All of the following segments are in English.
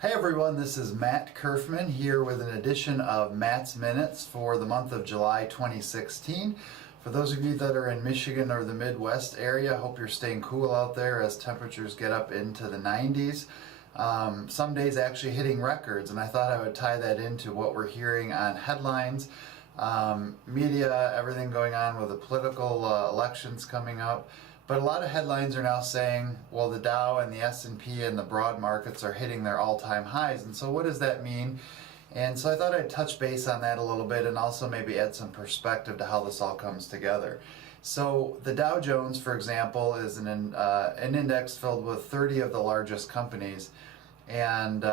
Hey everyone, this is Matt Kerfman here with an edition of Matt's Minutes for the month of July 2016. For those of you that are in Michigan or the Midwest area, I hope you're staying cool out there as temperatures get up into the 90s. Some days actually hitting records, and I thought I would tie that into what we're hearing on headlines, media, everything going on with the political elections coming up. But a lot of headlines are now saying, well, the Dow and the S&P and the broad markets are hitting their all-time highs. And so what does that mean? And so I thought I'd touch base on that a little bit and also maybe add some perspective to how this all comes together. So the Dow Jones, for example, is an index filled with 30 of the largest companies. And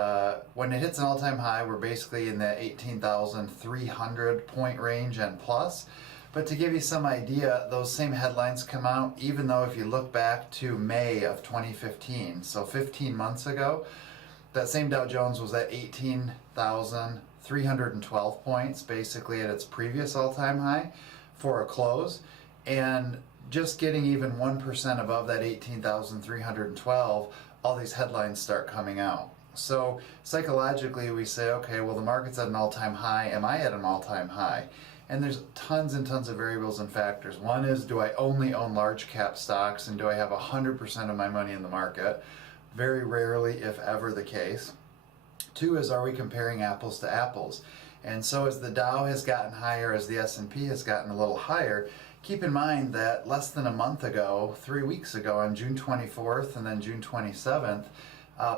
when it hits an all-time high, we're basically in the 18,300 point range and plus. But to give you some idea, those same headlines come out even though if you look back to May of 2015, so 15 months ago, that same Dow Jones was at 18,312 points, basically at its previous all-time high for a close. And just getting even 1% above that 18,312, all these headlines start coming out. So psychologically we say, okay, well the market's at an all-time high, am I at an all-time high? And there's tons and tons of variables and factors. One is, do I only own large cap stocks and do I have 100% of my money in the market? Very rarely, if ever, the case. Two is, are we comparing apples to apples? And so as the Dow has gotten higher, as the S&P has gotten a little higher, keep in mind that less than a month ago, 3 weeks ago, on June 24th and then June 27th,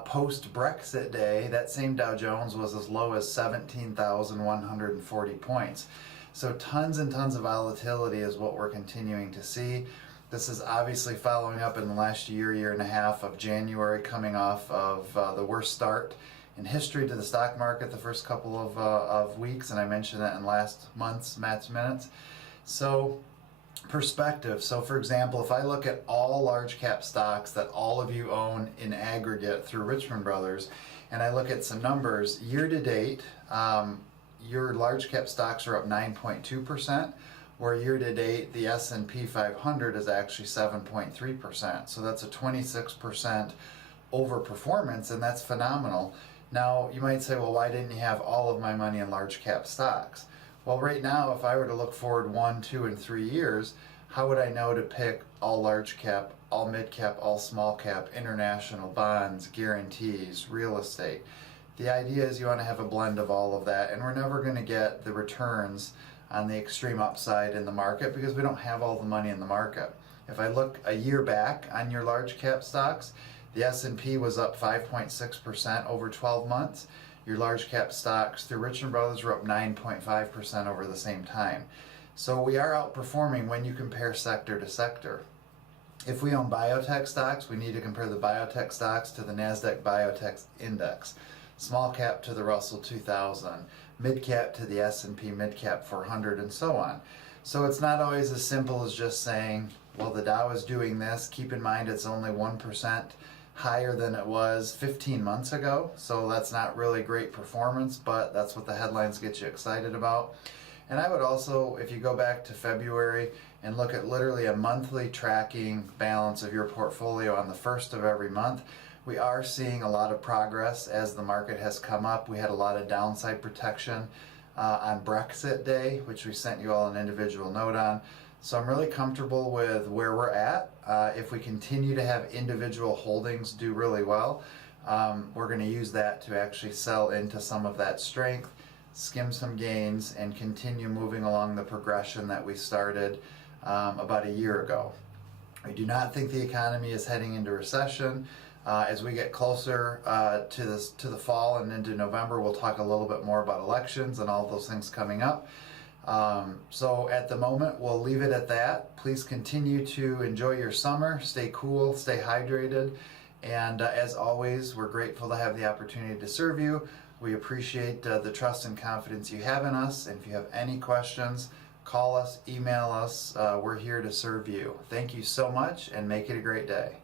post-Brexit day, that same Dow Jones was as low as 17,140 points. So tons and tons of volatility is what we're continuing to see. This is obviously following up in the last year and a half of January, coming off of the worst start in history to the stock market the first couple of weeks, and I mentioned that in last month's Matt's Minutes. So perspective. So for example, if I look at all large cap stocks that all of you own in aggregate through Richmond Brothers, and I look at some numbers, year to date, your large cap stocks are up 9.2%, where year to date the S&P 500 is actually 7.3%. So that's a 26% overperformance, and that's phenomenal. Now you might say, well, why didn't you have all of my money in large cap stocks? Well, right now, if I were to look forward 1, 2, and 3 years, how would I know to pick all large cap, all mid cap, all small cap, international bonds, guarantees, real estate? The idea is you want to have a blend of all of that, and we're never going to get the returns on the extreme upside in the market because we don't have all the money in the market. If I look a year back on your large cap stocks, the S&P was up 5.6% over 12 months. Your large cap stocks through Richmond Brothers were up 9.5% over the same time. So we are outperforming when you compare sector to sector. If we own biotech stocks, we need to compare the biotech stocks to the NASDAQ Biotech Index. Small cap to the Russell 2000, mid cap to the S&P mid cap 400, and so on. So it's not always as simple as just saying, well, the Dow is doing this. Keep in mind it's only 1% higher than it was 15 months ago, so that's not really great performance, but that's what the headlines get you excited about. And I would also, if you go back to February and look at literally a monthly tracking balance of your portfolio on the first of every month, we are seeing a lot of progress as the market has come up. We had a lot of downside protection on Brexit Day, which we sent you all an individual note on. So I'm really comfortable with where we're at. If we continue to have individual holdings do really well, we're going to use that to actually sell into some of that strength, skim some gains, and continue moving along the progression that we started about a year ago. I do not think the economy is heading into recession. As we get closer to the fall and into November, we'll talk a little bit more about elections and all those things coming up. So at the moment, we'll leave it at that. Please continue to enjoy your summer, stay cool, stay hydrated, and as always, we're grateful to have the opportunity to serve you. We appreciate the trust and confidence you have in us, and if you have any questions, call us, email us. We're here to serve you. Thank you so much, and make it a great day.